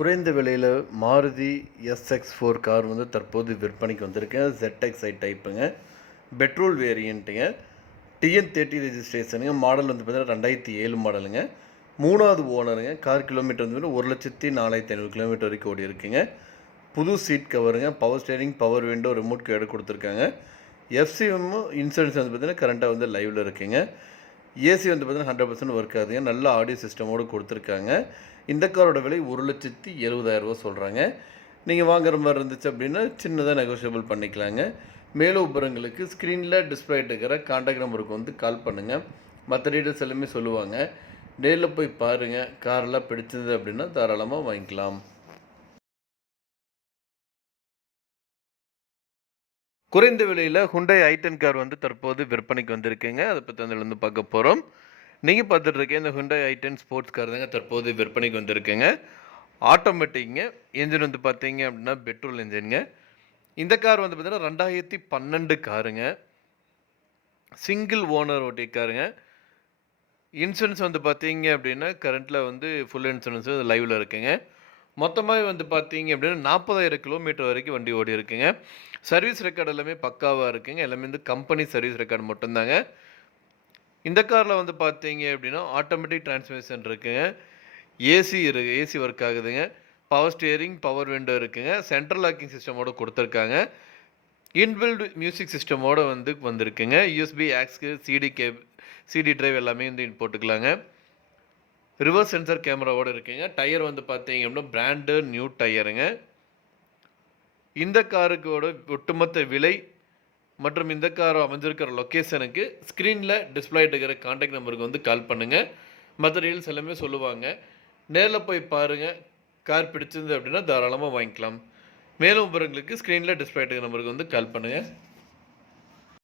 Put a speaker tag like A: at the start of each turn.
A: குறைந்த விலையில் Maruti SX four car வந்து தற்போது விற்பனைக்கு வந்திருக்கு. ZXi டைப்புங்க பெட்ரோல் வேரியண்ட்டுங்க டிஎன் தேர்ட்டி ரெஜிஸ்ட்ரேஷனுங்க மாடல் வந்து பார்த்தீங்கன்னா ரெண்டாயிரத்தி ஏழு மாடலுங்க மூணாவது ஓனருங்க கார் கிலோமீட்டர் வந்து ஒரு லட்சத்தி நாலாயிரத்தி ஐநூறு கிலோமீட்டர் வரைக்கும் ஓடி இருக்குங்க. புது seat கவருங்க power steering power window remote கேடு கொடுத்துருக்காங்க. எஃப்சிஎம் இன்சூரன்ஸ் வந்து பார்த்தீங்கன்னா கரண்ட்டாக வந்து லைவில் இருக்குங்க. ஏசி வந்து பார்த்தீங்கன்னா ஹண்ட்ரட் பர்சன்ட் ஒர்க் ஆகுதுங்க. நல்ல ஆடியோ சிஸ்டமோடு கொடுத்துருக்காங்க. இந்த காரோட விலை ஒரு லட்சத்தி எழுபதாயிரரூவா சொல்கிறாங்க நீங்கள் வாங்குற மாதிரி இருந்துச்சு அப்படின்னா சின்னதாக நெகோஷியபிள் பண்ணிக்கலாங்க. மேலும் உபரங்களுக்கு ஸ்க்ரீனில் டிஸ்பிளே இருக்கிற காண்டாக்ட் நம்பருக்கு வந்து கால் பண்ணுங்கள் மற்ற டீட்டெயில்ஸ் எல்லாமே சொல்லுவாங்க. நேரில் போய் பாருங்கள் காரெல்லாம் பிடிச்சிருந்தது அப்படின்னா தாராளமாக வாங்கிக்கலாம். குறைந்த விலையில் ஹுண்டை ஐட்டன் கார் வந்து தற்போது விற்பனைக்கு வந்திருக்குங்க. அதை பற்றி அதில் பார்க்க போகிறோம் நீங்கள் பார்த்துட்டு இருக்க இந்த ஹுண்டை ஐட்டன் ஸ்போர்ட்ஸ் கார் தாங்க தற்போது விற்பனைக்கு வந்திருக்குங்க. ஆட்டோமேட்டிக்ங்க இன்ஜின் வந்து பார்த்தீங்க அப்படின்னா பெட்ரோல் இன்ஜின்ங்க இந்த கார் வந்து பார்த்தீங்கன்னா ரெண்டாயிரத்தி பன்னெண்டு காருங்க சிங்கிள் ஓனர் ஓட்டிய காருங்க இன்சூரன்ஸ் வந்து பார்த்தீங்க அப்படின்னா கரண்ட்டில் வந்து ஃபுல் இன்சூரன்ஸ் லைவில் இருக்குங்க. மொத்தமாகவே வந்து பார்த்தீங்க அப்படின்னா நாற்பதாயிரம் கிலோமீட்டர் வரைக்கும் வண்டி ஓடி இருக்குங்க. சர்வீஸ் ரெக்கார்டு எல்லாமே பக்காவாக இருக்குங்க. எல்லாமே வந்து கம்பெனி சர்வீஸ் ரெக்கார்டு மட்டும்தாங்க. இந்த காரில் வந்து பார்த்தீங்க அப்படின்னா ஆட்டோமேட்டிக் டிரான்ஸ்மிஷன் இருக்குங்க. ஏசி இருக்கு ஏசி ஒர்க் ஆகுதுங்க. பவர் ஸ்டியரிங் பவர் விண்டோ இருக்குங்க. சென்ட்ரல் லாக்கிங் சிஸ்டமோடு கொடுத்துருக்காங்க. இன்பில்டு மியூசிக் சிஸ்டமோடு வந்து வந்திருக்குங்க. யூஎஸ்பி ஆக்ஸ்க்கு சிடி கேப் சிடி டிரைவ் எல்லாமே வந்து போட்டுக்கலாங்க. ரிவர்ஸ் சென்சர் கேமராவோட இருக்குங்க. டயர் வந்து பார்த்தீங்க அப்படின்னா பிராண்டு நியூ டயருங்க. இந்த காருக்கோட ஒட்டுமொத்த விலை மற்றும் இந்த கார் அமைஞ்சிருக்கிற லொக்கேஷனுக்கு ஸ்க்ரீனில் டிஸ்பிளே இருக்கிற காண்டாக்ட் நம்பருக்கு வந்து கால் பண்ணுங்கள் மற்ற டீல்ஸ் எல்லாமே சொல்லுவாங்க. நேரில் போய் பாருங்கள் கார் பிடிச்சிருந்து அப்படின்னா தாராளமாக வாங்கிக்கலாம். மேலும் விவரங்களுக்கு ஸ்க்ரீனில் டிஸ்பிளே இருக்கிற நம்பருக்கு வந்து கால் பண்ணுங்கள்